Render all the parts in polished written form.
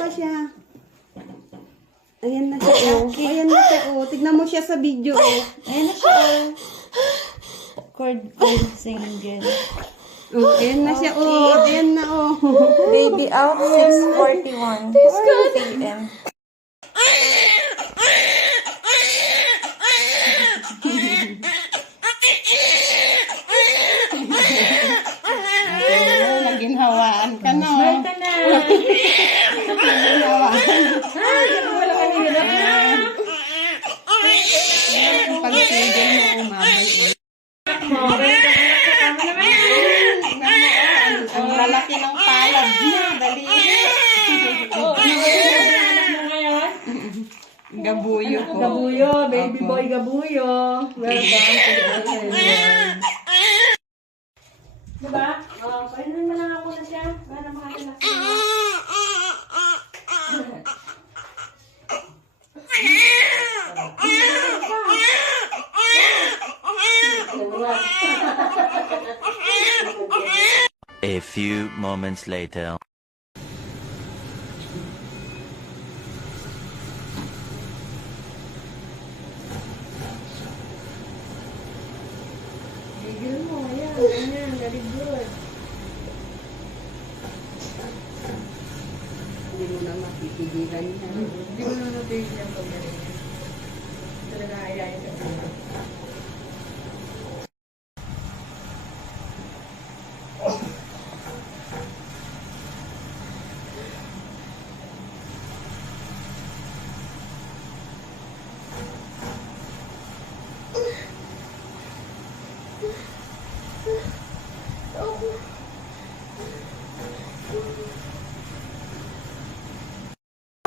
pa siya. Ayan na siya, oh. Ayan na siya, oh. Tignan mo siya sa video, oh. Ayan na siya, oh. Chord single. Oh, ayan na siya, oh. Ayan na, oh. Baby out 6:41 p.m. Naginhawaan ka na, oh. Smile ka na. Naginhawaan. Wala ka nila na. Pag-tigil mo, umabay. Ang lalaki ng palad niya. Dali. Gabuyo ko. Gabuyo, baby boy Gabuyo. Welcome to the outside world. Diba? Oh, painumin mo lang ako na siya para makakalak siya. A few moments later. Gigil mo, ayan, ganyan, very good. Hindi mo na mapipigilan yan. Hindi mo naman natin yung pag-ganyan. Talaga ayayin ka sila.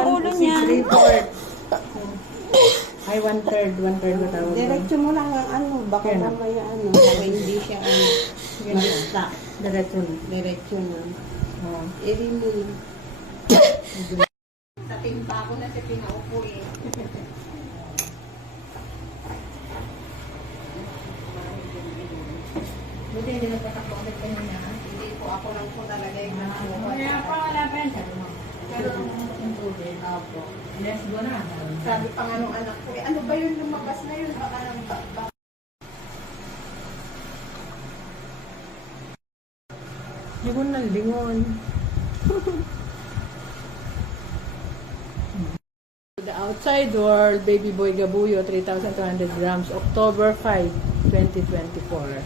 Ulo niya. 3/4. Ay, 1/3. 1/3 na tawag. Diretso mo lang ang ano. Baka Yan. mamaya ano. Baka hindi siya ano. Basta. Diretso na. Diretso na. Oh. Iri mo na. Sa timpa ko na siya pinaupo eh. Buti hindi nagpatakbo ulit ka na. Hindi po ako lang po talaga yung nakakuha. Kaya pa, wala pa yan. Sabi mo. Pero yung tubig. Opo. Let's go na. Sabi pa nga nung anak ko, eh, ano ba yun lumabas na yun? Baka nang baka. Lingon na, lingon. The Outside World, Baby Boy Gabuyo, 3,200 grams, October 5, 2024.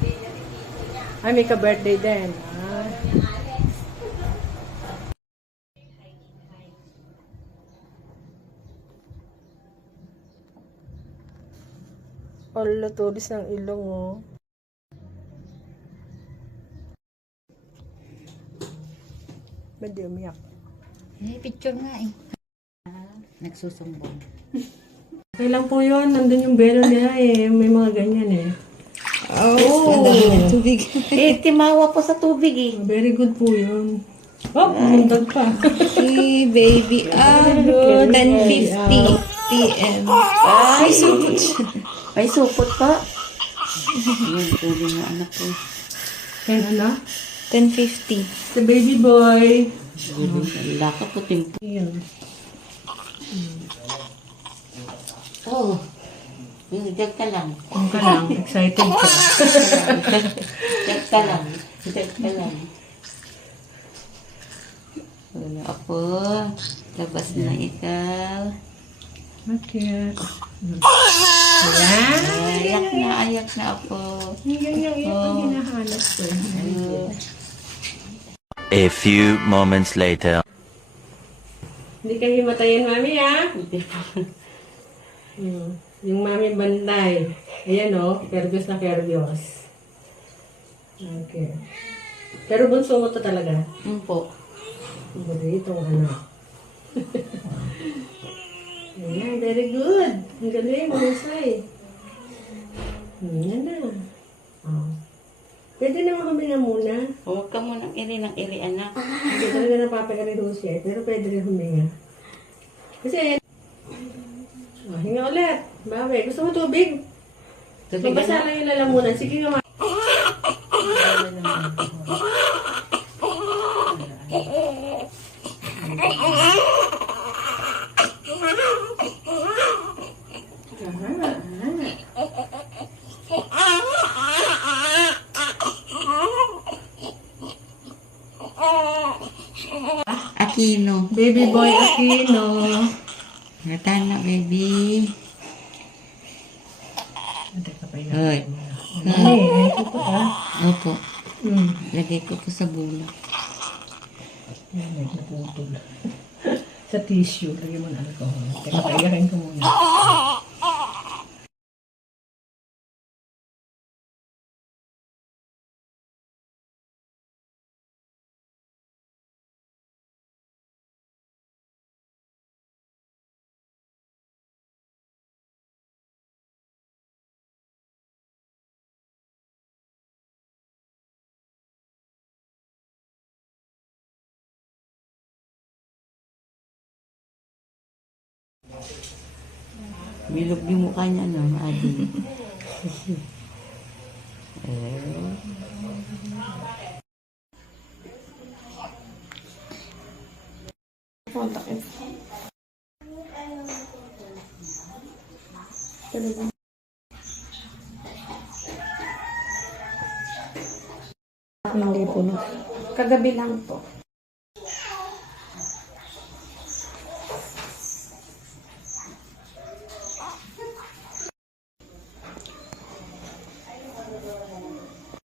Ay, may ka-birthday din. Ah. Ala, tulis ng ilong, oh. Ba't di umiyak? Eh, picture nga eh. Nagsusumbong. Okay lang po yun. Nandun yung belo nila eh. May mga ganyan eh. Oh, tubig. Eh, timawa po sa tubig eh. Very good po yun. Oh, mundag pa. Si baby Aro, 10:50 p.m. Ay, supot siya. Ay, supot pa. Ayan, tubig na anak ko. Kaya ano? 10:50. Si baby boy. Wala ka po timpo. Ayan. Oh, dag ka lang. Kung ka lang, excited ka. Dag ka lang. Dag ka lang. Wala ako. Labas na ikaw. Okay. Ayak na ako. Yung hinahanap ko. A few moments later. Hindi ka himatayin, mami, ha? Hindi po. Yung mami bantay. Ayan, oh. Kerbyos na kerbyos. Okay. Pero bunso mo to talaga. Po. Hindi, itong ano. Ayan, very good. Ang galing, malusay. Yan na. Oh. Pwede naman huminga muna. Huwag ka munang iri ng iri, anak. Hindi talaga napapagaliho siya, pero pwede rin huminga. Kasi, oh, hinga ulit. Bawi, gusto mo tubig? Tubig Mabasa lang yung lalamunan. Sige nga, ma. Aquino. Baby boy Aquino. Ngatan na, baby. Teka pa yun. Hoy. Ay, ito pa. Opo. Lagay ko po sa bulak. Ay, may naputol. Sa tissue. Lagyan mo na alcohol. Teka, paigarin ko muna. Bilog yung mukha niya, no, Adi? Hindi po na. Kagabi lang po.